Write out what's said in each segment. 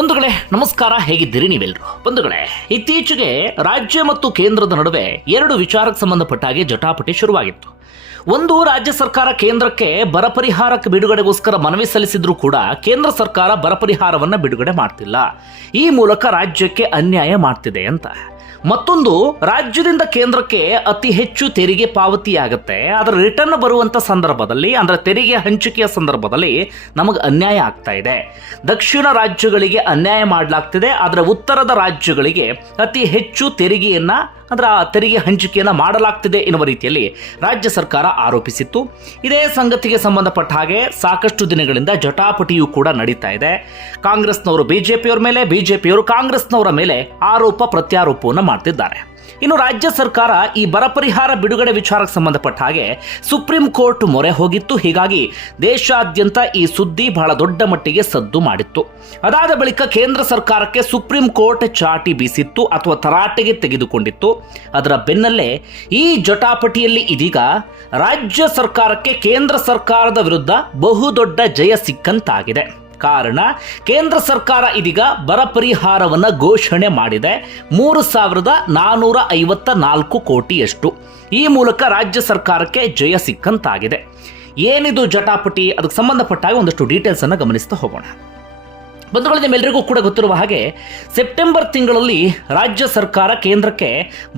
ಬಂಧುಗಳೇ, ನಮಸ್ಕಾರ, ಹೇಗಿದ್ದೀರಿ ನೀವೆಲ್ಲರೂ ಬಂಧುಗಳೇ, ಇತ್ತೀಚೆಗೆ ರಾಜ್ಯ ಮತ್ತು ಕೇಂದ್ರದ ನಡುವೆ ಎರಡು ವಿಚಾರಕ್ಕೆ ಸಂಬಂಧಪಟ್ಟ ಹಾಗೆ ಜಟಾಪಟಿ ಶುರುವಾಗಿತ್ತು. ಒಂದು, ರಾಜ್ಯ ಸರ್ಕಾರ ಕೇಂದ್ರಕ್ಕೆ ಬರ ಪರಿಹಾರಕ್ಕೆ ಬಿಡುಗಡೆಗೋಸ್ಕರ ಮನವಿ ಸಲ್ಲಿಸಿದ್ರೂ ಕೂಡ ಕೇಂದ್ರ ಸರ್ಕಾರ ಬರ ಪರಿಹಾರವನ್ನು ಬಿಡುಗಡೆ ಮಾಡ್ತಿಲ್ಲ. ಈ ಮೂಲಕ ರಾಜ್ಯಕ್ಕೆ ಅನ್ಯಾಯ ಮಾಡ್ತಿದೆ ಅಂತ. ಮತ್ತೊಂದು, ರಾಜ್ಯದಿಂದ ಕೇಂದ್ರಕ್ಕೆ ಅತಿ ಹೆಚ್ಚು ತೆರಿಗೆ ಪಾವತಿಯಾಗುತ್ತೆ. ಅದರ ರಿಟರ್ನ್ ಬರುವಂತ ಸಂದರ್ಭದಲ್ಲಿ, ಅಂದ್ರೆ ತೆರಿಗೆ ಹಂಚಿಕೆಯ ಸಂದರ್ಭದಲ್ಲಿ ನಮಗೆ ಅನ್ಯಾಯ ಆಗ್ತಾ ಇದೆ. ದಕ್ಷಿಣ ರಾಜ್ಯಗಳಿಗೆ ಅನ್ಯಾಯ ಮಾಡಲಾಗ್ತಿದೆ, ಆದರೆ ಉತ್ತರದ ರಾಜ್ಯಗಳಿಗೆ ಅತಿ ಹೆಚ್ಚು ತೆರಿಗೆಯನ್ನ ಅಂದ್ರೆ ಆ ತೆರಿಗೆ ಹಂಚಿಕೆಯನ್ನು ಮಾಡಲಾಗ್ತಿದೆ ಎನ್ನುವ ರೀತಿಯಲ್ಲಿ ರಾಜ್ಯ ಸರ್ಕಾರ ಆರೋಪಿಸಿತ್ತು. ಇದೇ ಸಂಗತಿಗೆ ಸಂಬಂಧಪಟ್ಟ ಹಾಗೆ ಸಾಕಷ್ಟು ದಿನಗಳಿಂದ ಜಟಾಪಟಿಯೂ ಕೂಡ ನಡೀತಾ ಇದೆ. ಕಾಂಗ್ರೆಸ್ನವರು ಬಿಜೆಪಿಯವರ ಮೇಲೆ, ಬಿಜೆಪಿಯವರು ಕಾಂಗ್ರೆಸ್ನವರ ಮೇಲೆ ಆರೋಪ ಪ್ರತ್ಯಾರೋಪವನ್ನು ಮಾಡ್ತಿದ್ದಾರೆ. ಇನ್ನು ರಾಜ್ಯ ಸರ್ಕಾರ ಈ ಬರ ಪರಿಹಾರ ಬಿಡುಗಡೆ ವಿಚಾರಕ್ಕೆ ಸಂಬಂಧಪಟ್ಟ ಹಾಗೆ ಸುಪ್ರೀಂ ಕೋರ್ಟ್ ಮೊರೆ ಹೋಗಿತ್ತು. ಹೀಗಾಗಿ ದೇಶಾದ್ಯಂತ ಈ ಸುದ್ದಿ ಬಹಳ ದೊಡ್ಡ ಮಟ್ಟಿಗೆ ಸದ್ದು ಮಾಡಿತ್ತು. ಅದಾದ ಬಳಿಕ ಕೇಂದ್ರ ಸರ್ಕಾರಕ್ಕೆ ಸುಪ್ರೀಂ ಕೋರ್ಟ್ ಚಾಟಿ ಬೀಸಿತ್ತು, ಅಥವಾ ತರಾಟೆಗೆ ತೆಗೆದುಕೊಂಡಿತ್ತು. ಅದರ ಬೆನ್ನಲ್ಲೇ ಈ ಜಟಾಪಟಿಯಲ್ಲಿ ಇದೀಗ ರಾಜ್ಯ ಸರ್ಕಾರಕ್ಕೆ ಕೇಂದ್ರ ಸರ್ಕಾರದ ವಿರುದ್ಧ ಬಹುದೊಡ್ಡ ಜಯ ಸಿಕ್ಕಂತಾಗಿದೆ. ಕಾರಣ ಕೇಂದ್ರ ಸರ್ಕಾರ ಇದೀಗ ಬರ ಪರಿಹಾರವನ್ನ ಘೋಷಣೆ ಮಾಡಿದೆ. ಮೂರು ಸಾವಿರದ ನಾನ್ನೂರ ಐವತ್ತ ನಾಲ್ಕು ಕೋಟಿಯಷ್ಟು. ಈ ಮೂಲಕ ರಾಜ್ಯ ಸರ್ಕಾರಕ್ಕೆ ಜಯ ಸಿಕ್ಕಂತಾಗಿದೆ. ಏನಿದು ಜಟಾಪಟಿ? ಅದಕ್ಕೆ ಸಂಬಂಧಪಟ್ಟಾಗ ಒಂದಷ್ಟು ಡೀಟೇಲ್ಸ್ ಅನ್ನು ಗಮನಿಸ್ತಾ ಹೋಗೋಣ. ಬಂಧುಗಳು ನಿಮ್ಮೆಲ್ಲರಿಗೂ ಕೂಡ ಗೊತ್ತಿರುವ ಹಾಗೆ ಸೆಪ್ಟೆಂಬರ್ ತಿಂಗಳಲ್ಲಿ ರಾಜ್ಯ ಸರ್ಕಾರ ಕೇಂದ್ರಕ್ಕೆ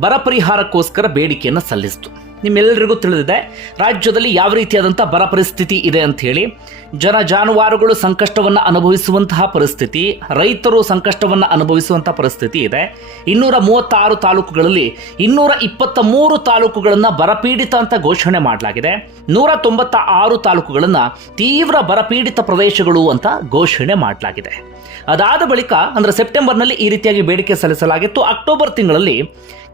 ಬರ ಪರಿಹಾರಕ್ಕೋಸ್ಕರ ಬೇಡಿಕೆಯನ್ನು ಸಲ್ಲಿಸಿತು. ನಿಮ್ಮೆಲ್ಲರಿಗೂ ತಿಳಿದಿದೆ, ರಾಜ್ಯದಲ್ಲಿ ಯಾವ ರೀತಿಯಾದಂಥ ಬರ ಪರಿಸ್ಥಿತಿ ಇದೆ ಅಂತ ಹೇಳಿ. ಜನ ಜಾನುವಾರುಗಳು ಸಂಕಷ್ಟವನ್ನು ಅನುಭವಿಸುವಂತಹ ಪರಿಸ್ಥಿತಿ, ರೈತರು ಸಂಕಷ್ಟವನ್ನು ಅನುಭವಿಸುವಂಥ ಪರಿಸ್ಥಿತಿ ಇದೆ. ಇನ್ನೂರ ಮೂವತ್ತಾರು ತಾಲೂಕುಗಳಲ್ಲಿ ಇನ್ನೂರ ಇಪ್ಪತ್ತ ಮೂರು ತಾಲೂಕುಗಳನ್ನು ಬರಪೀಡಿತ ಅಂತ ಘೋಷಣೆ ಮಾಡಲಾಗಿದೆ. ನೂರ ತೊಂಬತ್ತ ಆರು ತಾಲೂಕುಗಳನ್ನು ತೀವ್ರ ಬರಪೀಡಿತ ಪ್ರದೇಶಗಳು ಅಂತ ಘೋಷಣೆ ಮಾಡಲಾಗಿದೆ. ಅದಾದ ಬಳಿಕ ಅಂದರೆ ಸೆಪ್ಟೆಂಬರ್ನಲ್ಲಿ ಈ ರೀತಿಯಾಗಿ ಬೇಡಿಕೆ ಸಲ್ಲಿಸಲಾಗಿತ್ತು. ಅಕ್ಟೋಬರ್ ತಿಂಗಳಲ್ಲಿ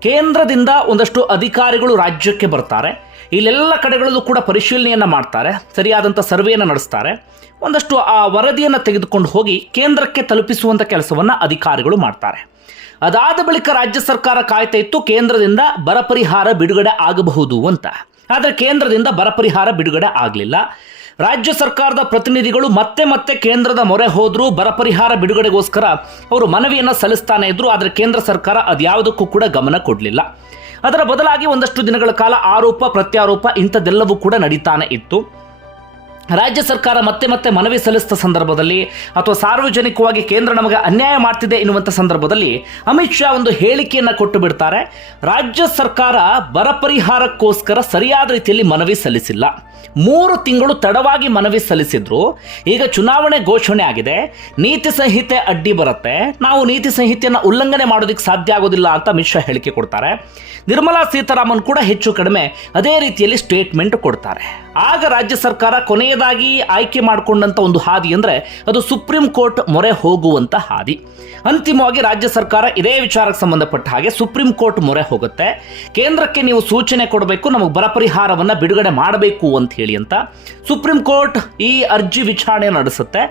ಕೇಂದ್ರದಿಂದ ಒಂದಷ್ಟು ಅಧಿಕಾರಿಗಳು ರಾಜ್ಯಕ್ಕೆ ಬರ್ತಾರೆ. ಇಲ್ಲೆಲ್ಲ ಕಡೆಗಳಲ್ಲೂ ಕೂಡ ಪರಿಶೀಲನೆಯನ್ನು ಮಾಡ್ತಾರೆ. ಸರಿಯಾದಂಥ ಸರ್ವೆಯನ್ನು ನಡೆಸ್ತಾರೆ. ಒಂದಷ್ಟು, ಆ, ವರದಿಯನ್ನು ತೆಗೆದುಕೊಂಡು ಹೋಗಿ ಕೇಂದ್ರಕ್ಕೆ ತಲುಪಿಸುವಂಥ ಕೆಲಸವನ್ನು ಅಧಿಕಾರಿಗಳು ಮಾಡ್ತಾರೆ. ಅದಾದ ಬಳಿಕ ರಾಜ್ಯ ಸರ್ಕಾರ ಕಾಯ್ತಾ ಇತ್ತು, ಕೇಂದ್ರದಿಂದ ಬರ ಪರಿಹಾರ ಬಿಡುಗಡೆ ಆಗಬಹುದು ಅಂತ. ಆದರೆ ಕೇಂದ್ರದಿಂದ ಬರ ಪರಿಹಾರ ಬಿಡುಗಡೆ ಆಗಲಿಲ್ಲ. ರಾಜ್ಯ ಸರ್ಕಾರದ ಪ್ರತಿನಿಧಿಗಳು ಮತ್ತೆ ಮತ್ತೆ ಕೇಂದ್ರದ ಮೊರೆ ಹೋದರೂ ಬರ ಪರಿಹಾರ ಬಿಡುಗಡೆಗೋಸ್ಕರ ಅವರು ಮನವಿಯನ್ನು ಸಲ್ಲಿಸ್ತಾನೆ ಇದ್ರು, ಆದರೆ ಕೇಂದ್ರ ಸರ್ಕಾರ ಅದ್ಯಾವುದಕ್ಕೂ ಕೂಡ ಗಮನ ಕೊಡಲಿಲ್ಲ. ಅದರ ಬದಲಾಗಿ ಒಂದಷ್ಟು ದಿನಗಳ ಕಾಲ ಆರೋಪ, ಪ್ರತ್ಯಾರೋಪ ಇಂಥದ್ದೆಲ್ಲವೂ ಕೂಡ ನಡೀತಾನೆ ಇತ್ತು. ರಾಜ್ಯ ಸರ್ಕಾರ ಮತ್ತೆ ಮತ್ತೆ ಮನವಿ ಸಲ್ಲಿಸಿದ ಸಂದರ್ಭದಲ್ಲಿ ಅಥವಾ ಸಾರ್ವಜನಿಕವಾಗಿ ಕೇಂದ್ರ ನಮಗೆ ಅನ್ಯಾಯ ಮಾಡ್ತಿದೆ ಎನ್ನುವಂಥ ಸಂದರ್ಭದಲ್ಲಿ ಅಮಿತ್ ಶಾ ಒಂದು ಹೇಳಿಕೆಯನ್ನು ಕೊಟ್ಟು ಬಿಡ್ತಾರೆ. ರಾಜ್ಯ ಸರ್ಕಾರ ಬರ ಪರಿಹಾರಕ್ಕೋಸ್ಕರ ಸರಿಯಾದ ರೀತಿಯಲ್ಲಿ ಮನವಿ ಸಲ್ಲಿಸಿಲ್ಲ. ಮೂರು ತಿಂಗಳು ತಡವಾಗಿ ಮನವಿ ಸಲ್ಲಿಸಿದ್ರು. ಈಗ ಚುನಾವಣೆ ಘೋಷಣೆ ಆಗಿದೆ. ನೀತಿ ಸಂಹಿತೆ ಅಡ್ಡಿ ಬರುತ್ತೆ. ನಾವು ನೀತಿ ಸಂಹಿತೆಯನ್ನು ಉಲ್ಲಂಘನೆ ಮಾಡೋದಕ್ಕೆ ಸಾಧ್ಯ ಆಗೋದಿಲ್ಲ ಅಂತ ಅಮಿತ್ ಶಾ ಹೇಳಿಕೆ ಕೊಡ್ತಾರೆ. ನಿರ್ಮಲಾ ಸೀತಾರಾಮನ್ ಕೂಡ ಹೆಚ್ಚು ಕಡಿಮೆ ಅದೇ ರೀತಿಯಲ್ಲಿ ಸ್ಟೇಟ್ಮೆಂಟ್ ಕೊಡ್ತಾರೆ. ಆಗ ರಾಜ್ಯ ಸರ್ಕಾರ ಕೊನೆಯದಾಗಿ ಆಯ್ಕೆ ಮಾಡಿಕೊಂಡಂತ ಒಂದು ಹಾದಿ ಅಂದ್ರೆ ಅದು ಸುಪ್ರೀಂ ಕೋರ್ಟ್ ಮೊರೆ ಹೋಗುವಂತ ಹಾದಿ. ಅಂತಿಮವಾಗಿ ರಾಜ್ಯ ಸರ್ಕಾರ ಇದೇ ವಿಚಾರಕ್ಕೆ ಸಂಬಂಧಪಟ್ಟ ಹಾಗೆ ಸುಪ್ರೀಂ ಕೋರ್ಟ್ ಮೊರೆ ಹೋಗುತ್ತೆ. ಕೇಂದ್ರಕ್ಕೆ ನೀವು ಸೂಚನೆ ಕೊಡಬೇಕು, ನಮಗೆ ಬರ ಪರಿಹಾರವನ್ನ ಬಿಡುಗಡೆ ಮಾಡಬೇಕು ಅಂತ ಹೇಳಿ ಅಂತ ಸುಪ್ರೀಂ ಕೋರ್ಟ್ ಈ ಅರ್ಜಿ ವಿಚಾರಣೆ ನಡೆಸುತ್ತೆ.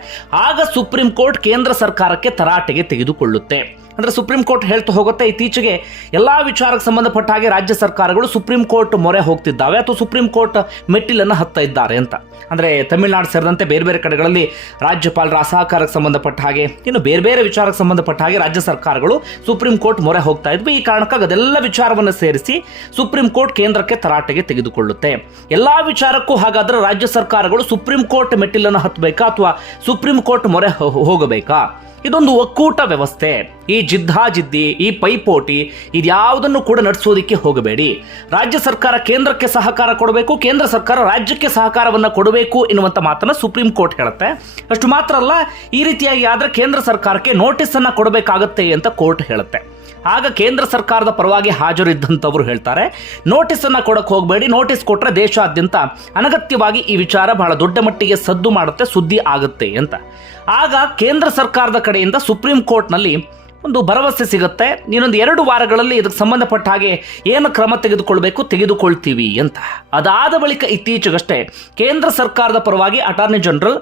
ಆಗ ಸುಪ್ರೀಂ ಕೋರ್ಟ್ ಕೇಂದ್ರ ಸರ್ಕಾರಕ್ಕೆ ತರಾಟೆಗೆ ತೆಗೆದುಕೊಳ್ಳುತ್ತೆ. ಅಂದ್ರೆ ಸುಪ್ರೀಂ ಕೋರ್ಟ್ ಹೇಳ್ತಾ ಹೋಗುತ್ತೆ, ಇತ್ತೀಚೆಗೆ ಎಲ್ಲಾ ವಿಚಾರಕ್ಕೆ ಸಂಬಂಧಪಟ್ಟ ಹಾಗೆ ರಾಜ್ಯ ಸರ್ಕಾರಗಳು ಸುಪ್ರೀಂ ಕೋರ್ಟ್ ಮೊರೆ ಹೋಗ್ತಿದ್ದಾವೆ ಅಥವಾ ಸುಪ್ರೀಂ ಕೋರ್ಟ್ ಮೆಟ್ಟಿಲನ್ನು ಹತ್ತ ಇದ್ದಾರೆ ಅಂತ. ಅಂದ್ರೆ ತಮಿಳುನಾಡು ಸೇರಿದಂತೆ ಬೇರೆ ಬೇರೆ ಕಡೆಗಳಲ್ಲಿ ರಾಜ್ಯಪಾಲರ ಅಸಹಕಾರಕ್ಕೆ ಸಂಬಂಧಪಟ್ಟ ಹಾಗೆ, ಇನ್ನು ಬೇರೆ ಬೇರೆ ವಿಚಾರಕ್ಕೆ ಸಂಬಂಧಪಟ್ಟ ಹಾಗೆ ರಾಜ್ಯ ಸರ್ಕಾರಗಳು ಸುಪ್ರೀಂ ಕೋರ್ಟ್ ಮೊರೆ ಹೋಗ್ತಾ ಇದ್ವಿ. ಈ ಕಾರಣಕ್ಕಾಗಿ ಅದೆಲ್ಲ ವಿಚಾರವನ್ನು ಸೇರಿಸಿ ಸುಪ್ರೀಂ ಕೋರ್ಟ್ ಕೇಂದ್ರಕ್ಕೆ ತರಾಟೆಗೆ ತೆಗೆದುಕೊಳ್ಳುತ್ತೆ. ಎಲ್ಲಾ ವಿಚಾರಕ್ಕೂ ಹಾಗಾದ್ರೆ ರಾಜ್ಯ ಸರ್ಕಾರಗಳು ಸುಪ್ರೀಂ ಕೋರ್ಟ್ ಮೆಟ್ಟಿಲನ್ನು ಹತ್ತಬೇಕಾ ಅಥವಾ ಸುಪ್ರೀಂ ಕೋರ್ಟ್ ಮೊರೆ ಹೋಗಬೇಕಾ? ಇದೊಂದು ಒಕ್ಕೂಟ ವ್ಯವಸ್ಥೆ. ಈ ಜಿದ್ದಾಜಿದ್ದಿ, ಈ ಪೈಪೋಟಿ ಇದ್ಯಾವುದನ್ನು ಕೂಡ ನಡೆಸೋದಿಕ್ಕೆ ಹೋಗಬೇಡಿ. ರಾಜ್ಯ ಸರ್ಕಾರ ಕೇಂದ್ರಕ್ಕೆ ಸಹಕಾರ ಕೊಡಬೇಕು, ಕೇಂದ್ರ ಸರ್ಕಾರ ರಾಜ್ಯಕ್ಕೆ ಸಹಕಾರವನ್ನು ಕೊಡಬೇಕು ಎನ್ನುವಂಥ ಮಾತನ್ನು ಸುಪ್ರೀಂ ಕೋರ್ಟ್ ಹೇಳುತ್ತೆ. ಅಷ್ಟು ಮಾತ್ರ ಅಲ್ಲ, ಈ ರೀತಿಯಾಗಿ ಆದರೆ ಕೇಂದ್ರ ಸರ್ಕಾರಕ್ಕೆ ನೋಟಿಸನ್ನು ಕೊಡಬೇಕಾಗತ್ತೆ ಅಂತ ಕೋರ್ಟ್ ಹೇಳುತ್ತೆ. ಆಗ ಕೇಂದ್ರ ಸರ್ಕಾರದ ಪರವಾಗಿ ಹಾಜರಿದ್ದಂಥವ್ರು ಹೇಳ್ತಾರೆ, ನೋಟಿಸನ್ನು ಕೊಡಕ್ಕೆ ಹೋಗಬೇಡಿ, ನೋಟಿಸ್ ಕೊಟ್ಟರೆ ದೇಶಾದ್ಯಂತ ಅನಗತ್ಯವಾಗಿ ಈ ವಿಚಾರ ಬಹಳ ದೊಡ್ಡ ಮಟ್ಟಿಗೆ ಸದ್ದು ಮಾಡುತ್ತೆ, ಸುದ್ದಿ ಆಗುತ್ತೆ ಅಂತ. ಆಗ ಕೇಂದ್ರ ಸರ್ಕಾರದ ಕಡೆಯಿಂದ ಸುಪ್ರೀಂ ಕೋರ್ಟ್ನಲ್ಲಿ ಒಂದು ಭರವಸೆ ಸಿಗುತ್ತೆ. ಇನ್ನೊಂದು ಎರಡು ವಾರಗಳಲ್ಲಿ ಇದಕ್ಕೆ ಸಂಬಂಧಪಟ್ಟ ಹಾಗೆ ಏನು ಕ್ರಮ ತೆಗೆದುಕೊಳ್ಬೇಕು, ತೆಗೆದುಕೊಳ್ತೀವಿ ಅಂತ. ಅದಾದ ಬಳಿಕ ಇತ್ತೀಚೆಗಷ್ಟೇ ಕೇಂದ್ರ ಸರ್ಕಾರದ ಪರವಾಗಿ ಅಟಾರ್ನಿ ಜನರಲ್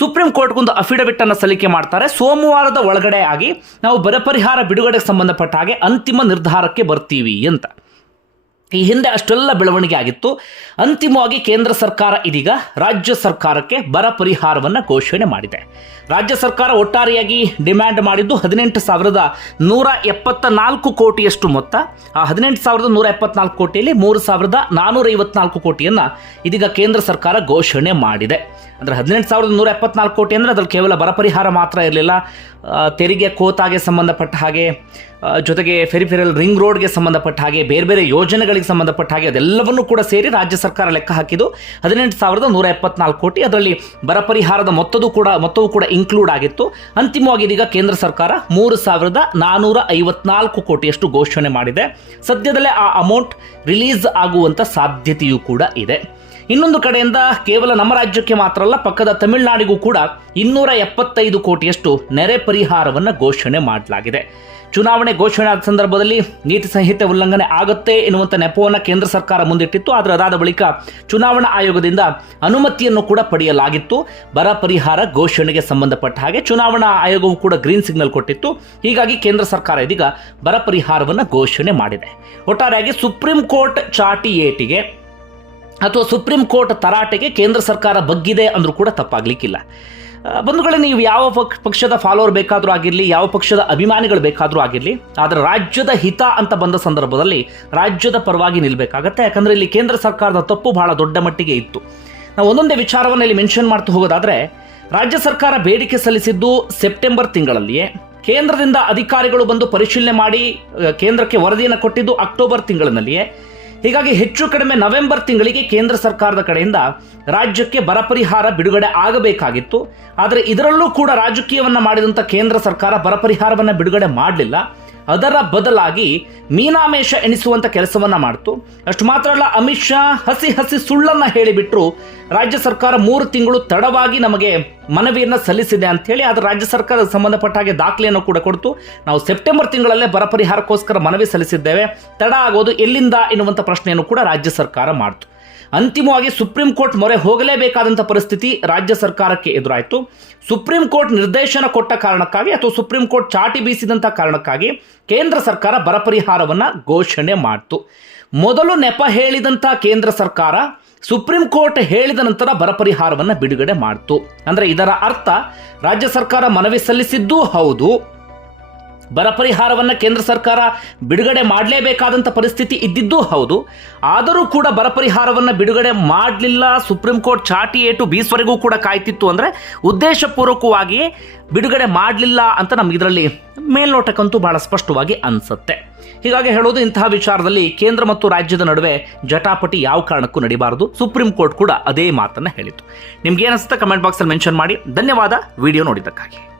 ಸುಪ್ರೀಂ ಕೋರ್ಟ್ಗೊಂದು ಅಫಿಡವಿಟ್ ಅನ್ನು ಸಲ್ಲಿಕೆ ಮಾಡ್ತಾರೆ. ಸೋಮವಾರದ ಒಳಗಡೆ ಆಗಿ ನಾವು ಬರ ಪರಿಹಾರ ಬಿಡುಗಡೆಗೆ ಸಂಬಂಧಪಟ್ಟ ಹಾಗೆ ಅಂತಿಮ ನಿರ್ಧಾರಕ್ಕೆ ಬರ್ತೀವಿ ಅಂತ. ಈ ಹಿಂದೆ ಅಷ್ಟೆಲ್ಲ ಬೆಳವಣಿಗೆ ಆಗಿತ್ತು. ಅಂತಿಮವಾಗಿ ಕೇಂದ್ರ ಸರ್ಕಾರ ಇದೀಗ ರಾಜ್ಯ ಸರ್ಕಾರಕ್ಕೆ ಬರ ಪರಿಹಾರವನ್ನು ಘೋಷಣೆ ಮಾಡಿದೆ. ರಾಜ್ಯ ಸರ್ಕಾರ ಒಟ್ಟಾರೆಯಾಗಿ ಡಿಮ್ಯಾಂಡ್ ಮಾಡಿದ್ದು ಹದಿನೆಂಟು ಸಾವಿರದ ನೂರ ಎಪ್ಪತ್ತ ನಾಲ್ಕು ಕೋಟಿಯಷ್ಟು ಮೊತ್ತ. ಆ ಹದಿನೆಂಟು ಸಾವಿರದ ನೂರ ಎಪ್ಪತ್ನಾಲ್ಕು ಕೋಟಿಯಲ್ಲಿ ಮೂರು ಸಾವಿರದ ನಾನ್ನೂರ ಐವತ್ನಾಲ್ಕು ಕೋಟಿಯನ್ನು ಇದೀಗ ಕೇಂದ್ರ ಸರ್ಕಾರ ಘೋಷಣೆ ಮಾಡಿದೆ. ಅಂದರೆ ಹದಿನೆಂಟು ಸಾವಿರದ ನೂರ ಎಪ್ಪತ್ನಾಲ್ಕು ಕೋಟಿ ಅಂದರೆ ಅದರಲ್ಲಿ ಕೇವಲ ಬರ ಪರಿಹಾರ ಮಾತ್ರ ಇರಲಿಲ್ಲ. ತೆರಿಗೆ ಕೋತಾಗೆ ಸಂಬಂಧಪಟ್ಟ ಹಾಗೆ ಜೊತೆಗೆ ಫೆರಿಫೆರಲ್ ರಿಂಗ್ ರೋಡ್ಗೆ ಸಂಬಂಧಪಟ್ಟ ಹಾಗೆ, ಬೇರೆ ಬೇರೆ ಯೋಜನೆಗಳಿಗೆ ಸಂಬಂಧಪಟ್ಟ ಹಾಗೆ ಅದೆಲ್ಲವನ್ನೂ ಕೂಡ ಸೇರಿ ರಾಜ್ಯ ಸರ್ಕಾರ ಲೆಕ್ಕ ಹಾಕಿದ್ದು ಹದಿನೆಂಟು ಸಾವಿರದ ನೂರ ಎಪ್ಪತ್ನಾಲ್ಕು ಕೋಟಿ. ಅದರಲ್ಲಿ ಬರ ಪರಿಹಾರದ ಮೊತ್ತದೂ ಕೂಡ, ಮೊತ್ತವೂ ಕೂಡ ಇನ್ಕ್ಲೂಡ್ ಆಗಿತ್ತು. ಅಂತಿಮವಾಗಿ ಇದೀಗ ಕೇಂದ್ರ ಸರ್ಕಾರ ಮೂರು ಸಾವಿರದ ನಾನ್ನೂರ ಐವತ್ನಾಲ್ಕು ಕೋಟಿಯಷ್ಟು ಘೋಷಣೆ ಮಾಡಿದೆ. ಸದ್ಯದಲ್ಲೇ ಆ ಅಮೌಂಟ್ ರಿಲೀಸ್ ಆಗುವಂಥ ಸಾಧ್ಯತೆಯೂ ಕೂಡ ಇದೆ. ಇನ್ನೊಂದು ಕಡೆಯಿಂದ ಕೇವಲ ನಮ್ಮ ರಾಜ್ಯಕ್ಕೆ ಮಾತ್ರ ಅಲ್ಲ, ಪಕ್ಕದ ತಮಿಳುನಾಡಿಗೂ ಕೂಡ ಇನ್ನೂರ ಎಪ್ಪತ್ತೈದು ಕೋಟಿಯಷ್ಟು ನೆರೆ ಪರಿಹಾರವನ್ನು ಘೋಷಣೆ ಮಾಡಲಾಗಿದೆ. ಚುನಾವಣೆ ಘೋಷಣೆ ಆದ ಸಂದರ್ಭದಲ್ಲಿ ನೀತಿ ಸಂಹಿತೆ ಉಲ್ಲಂಘನೆ ಆಗುತ್ತೆ ಎನ್ನುವಂಥ ನೆಪವನ್ನು ಕೇಂದ್ರ ಸರ್ಕಾರ ಮುಂದಿಟ್ಟಿತ್ತು. ಆದರೆ ಅದಾದ ಬಳಿಕ ಚುನಾವಣಾ ಆಯೋಗದಿಂದ ಅನುಮತಿಯನ್ನು ಕೂಡ ಪಡೆಯಲಾಗಿತ್ತು. ಬರ ಪರಿಹಾರ ಘೋಷಣೆಗೆ ಸಂಬಂಧಪಟ್ಟ ಹಾಗೆ ಚುನಾವಣಾ ಆಯೋಗವು ಕೂಡ ಗ್ರೀನ್ ಸಿಗ್ನಲ್ ಕೊಟ್ಟಿತ್ತು. ಹೀಗಾಗಿ ಕೇಂದ್ರ ಸರ್ಕಾರ ಇದೀಗ ಬರ ಪರಿಹಾರವನ್ನು ಘೋಷಣೆ ಮಾಡಿದೆ. ಒಟ್ಟಾರೆಯಾಗಿ ಸುಪ್ರೀಂ ಕೋರ್ಟ್ ಚಾಟಿ ಏಟಿಗೆ ಅಥವಾ ಸುಪ್ರೀಂ ಕೋರ್ಟ್ ತರಾಟೆಗೆ ಕೇಂದ್ರ ಸರ್ಕಾರ ಬಗ್ಗಿದೆ ಅಂದರೂ ಕೂಡ ತಪ್ಪಾಗಲಿಕ್ಕಿಲ್ಲ. ಬಂಧುಗಳೇ, ನೀವು ಯಾವ ಪಕ್- ಪಕ್ಷದ ಫಾಲೋವರ್ ಬೇಕಾದರೂ ಆಗಿರಲಿ, ಯಾವ ಪಕ್ಷದ ಅಭಿಮಾನಿಗಳು ಬೇಕಾದರೂ ಆಗಿರಲಿ, ಆದರೆ ರಾಜ್ಯದ ಹಿತ ಅಂತ ಬಂದ ಸಂದರ್ಭದಲ್ಲಿ ರಾಜ್ಯದ ಪರವಾಗಿ ನಿಲ್ಲಬೇಕಾಗತ್ತೆ ಯಾಕಂದರೆ ಇಲ್ಲಿ ಕೇಂದ್ರ ಸರ್ಕಾರದ ತಪ್ಪು ಬಹಳ ದೊಡ್ಡ ಮಟ್ಟಿಗೆ ಇತ್ತು. ನಾವು ಒಂದೊಂದೇ ವಿಚಾರವನ್ನು ಇಲ್ಲಿ ಮೆನ್ಷನ್ ಮಾಡ್ತಾ ಹೋಗೋದಾದರೆ, ರಾಜ್ಯ ಸರ್ಕಾರ ಬೇಡಿಕೆ ಸಲ್ಲಿಸಿದ್ದು ಸೆಪ್ಟೆಂಬರ್ ತಿಂಗಳಲ್ಲಿಯೇ. ಕೇಂದ್ರದಿಂದ ಅಧಿಕಾರಿಗಳು ಬಂದು ಪರಿಶೀಲನೆ ಮಾಡಿ ಕೇಂದ್ರಕ್ಕೆ ವರದಿಯನ್ನು ಕೊಟ್ಟಿದ್ದು ಅಕ್ಟೋಬರ್ ತಿಂಗಳಿನಲ್ಲಿಯೇ. ಹೀಗಾಗಿ ಹೆಚ್ಚು ಕಡಿಮೆ ನವೆಂಬರ್ ತಿಂಗಳಿಗೆ ಕೇಂದ್ರ ಸರ್ಕಾರದ ಕಡೆಯಿಂದ ರಾಜ್ಯಕ್ಕೆ ಬರ ಪರಿಹಾರ ಬಿಡುಗಡೆ ಆಗಬೇಕಾಗಿತ್ತು. ಆದರೆ ಇದರಲ್ಲೂ ಕೂಡ ರಾಜಕೀಯವನ್ನು ಮಾಡಿದಂಥ ಕೇಂದ್ರ ಸರ್ಕಾರ ಬರ ಪರಿಹಾರವನ್ನು ಬಿಡುಗಡೆ ಮಾಡಲಿಲ್ಲ. ಅದರ ಬದಲಾಗಿ ಮೀನಾಮೇಷ ಎಣಿಸುವಂತ ಕೆಲಸವನ್ನ ಮಾಡ್ತು. ಅಷ್ಟು ಮಾತ್ರ ಅಲ್ಲ ಅಮಿತ್ ಶಾ ಹಸಿ ಹಸಿ ಸುಳ್ಳನ್ನ ಹೇಳಿಬಿಟ್ರು. ರಾಜ್ಯ ಸರ್ಕಾರ ಮೂರು ತಿಂಗಳು ತಡವಾಗಿ ನಮಗೆ ಮನವಿಯನ್ನ ಸಲ್ಲಿಸಿದೆ ಅಂತ ಹೇಳಿ ಆದರೆ ರಾಜ್ಯ ಸರ್ಕಾರ ಸಂಬಂಧಪಟ್ಟ ಹಾಗೆ ದಾಖಲೆಯನ್ನು ಕೂಡ ಕೊಡ್ತು. ನಾವು ಸೆಪ್ಟೆಂಬರ್ ತಿಂಗಳಲ್ಲೇ ಬರ ಪರಿಹಾರಕ್ಕೋಸ್ಕರ ಮನವಿ ಸಲ್ಲಿಸಿದ್ದೇವೆ. ತಡ ಆಗೋದು ಎಲ್ಲಿಂದ ಎನ್ನುವಂಥ ಪ್ರಶ್ನೆಯನ್ನು ಕೂಡ ರಾಜ್ಯ ಸರ್ಕಾರ ಮಾಡ್ತು. ಅಂತಿಮವಾಗಿ ಸುಪ್ರೀಂ ಕೋರ್ಟ್ ಮೊರೆ ಹೋಗಲೇಬೇಕಾದಂಥ ಪರಿಸ್ಥಿತಿ ರಾಜ್ಯ ಸರ್ಕಾರಕ್ಕೆ ಎದುರಾಯಿತು. ಸುಪ್ರೀಂ ಕೋರ್ಟ್ ನಿರ್ದೇಶನ ಕೊಟ್ಟ ಕಾರಣಕ್ಕಾಗಿ ಅಥವಾ ಸುಪ್ರೀಂ ಕೋರ್ಟ್ ಚಾಟಿ ಬೀಸಿದಂಥ ಕಾರಣಕ್ಕಾಗಿ ಕೇಂದ್ರ ಸರ್ಕಾರ ಬರ ಪರಿಹಾರವನ್ನು ಘೋಷಣೆ ಮಾಡಿತು. ಮೊದಲು ನೆಪ ಹೇಳಿದಂಥ ಕೇಂದ್ರ ಸರ್ಕಾರ ಸುಪ್ರೀಂ ಕೋರ್ಟ್ ಹೇಳಿದ ನಂತರ ಬರ ಪರಿಹಾರವನ್ನು ಬಿಡುಗಡೆ ಮಾಡಿತು. ಅಂದರೆ ಇದರ ಅರ್ಥ ರಾಜ್ಯ ಸರ್ಕಾರ ಮನವಿ ಸಲ್ಲಿಸಿದ್ದೂ ಹೌದು. ಬರ ಪರಿಹಾರವನ್ನು ಕೇಂದ್ರ ಸರ್ಕಾರ ಬಿಡುಗಡೆ ಮಾಡಲೇಬೇಕಾದಂಥ ಪರಿಸ್ಥಿತಿ ಇದ್ದಿದ್ದೂ ಹೌದು. ಆದರೂ ಕೂಡ ಬರ ಪರಿಹಾರವನ್ನು ಬಿಡುಗಡೆ ಮಾಡಲಿಲ್ಲ. ಸುಪ್ರೀಂ ಕೋರ್ಟ್ ಚಾಟಿ ಏಟು ಬೀಸ್ವರೆಗೂ ಕೂಡ ಕಾಯ್ತಿತ್ತು ಅಂದರೆ ಉದ್ದೇಶಪೂರ್ವಕವಾಗಿ ಬಿಡುಗಡೆ ಮಾಡಲಿಲ್ಲ ಅಂತ ನಮ್ಗೆ ಇದರಲ್ಲಿ ಮೇಲ್ನೋಟಕ್ಕಂತೂ ಬಹಳ ಸ್ಪಷ್ಟವಾಗಿ ಅನಿಸುತ್ತೆ. ಹೀಗಾಗಿ ಹೇಳೋದು ಇಂತಹ ವಿಚಾರದಲ್ಲಿ ಕೇಂದ್ರ ಮತ್ತು ರಾಜ್ಯದ ನಡುವೆ ಜಟಾಪಟಿ ಯಾವ ಕಾರಣಕ್ಕೂ ನಡಿಬಾರದು. ಸುಪ್ರೀಂ ಕೋರ್ಟ್ ಕೂಡ ಅದೇ ಮಾತನ್ನು ಹೇಳಿತು. ನಿಮ್ಗೆ ಏನಿಸುತ್ತೆ ಕಮೆಂಟ್ ಬಾಕ್ಸಲ್ಲಿ ಮೆನ್ಷನ್ ಮಾಡಿ. ಧನ್ಯವಾದ. ವಿಡಿಯೋ ನೋಡಿದ್ದಕ್ಕಾಗಿ.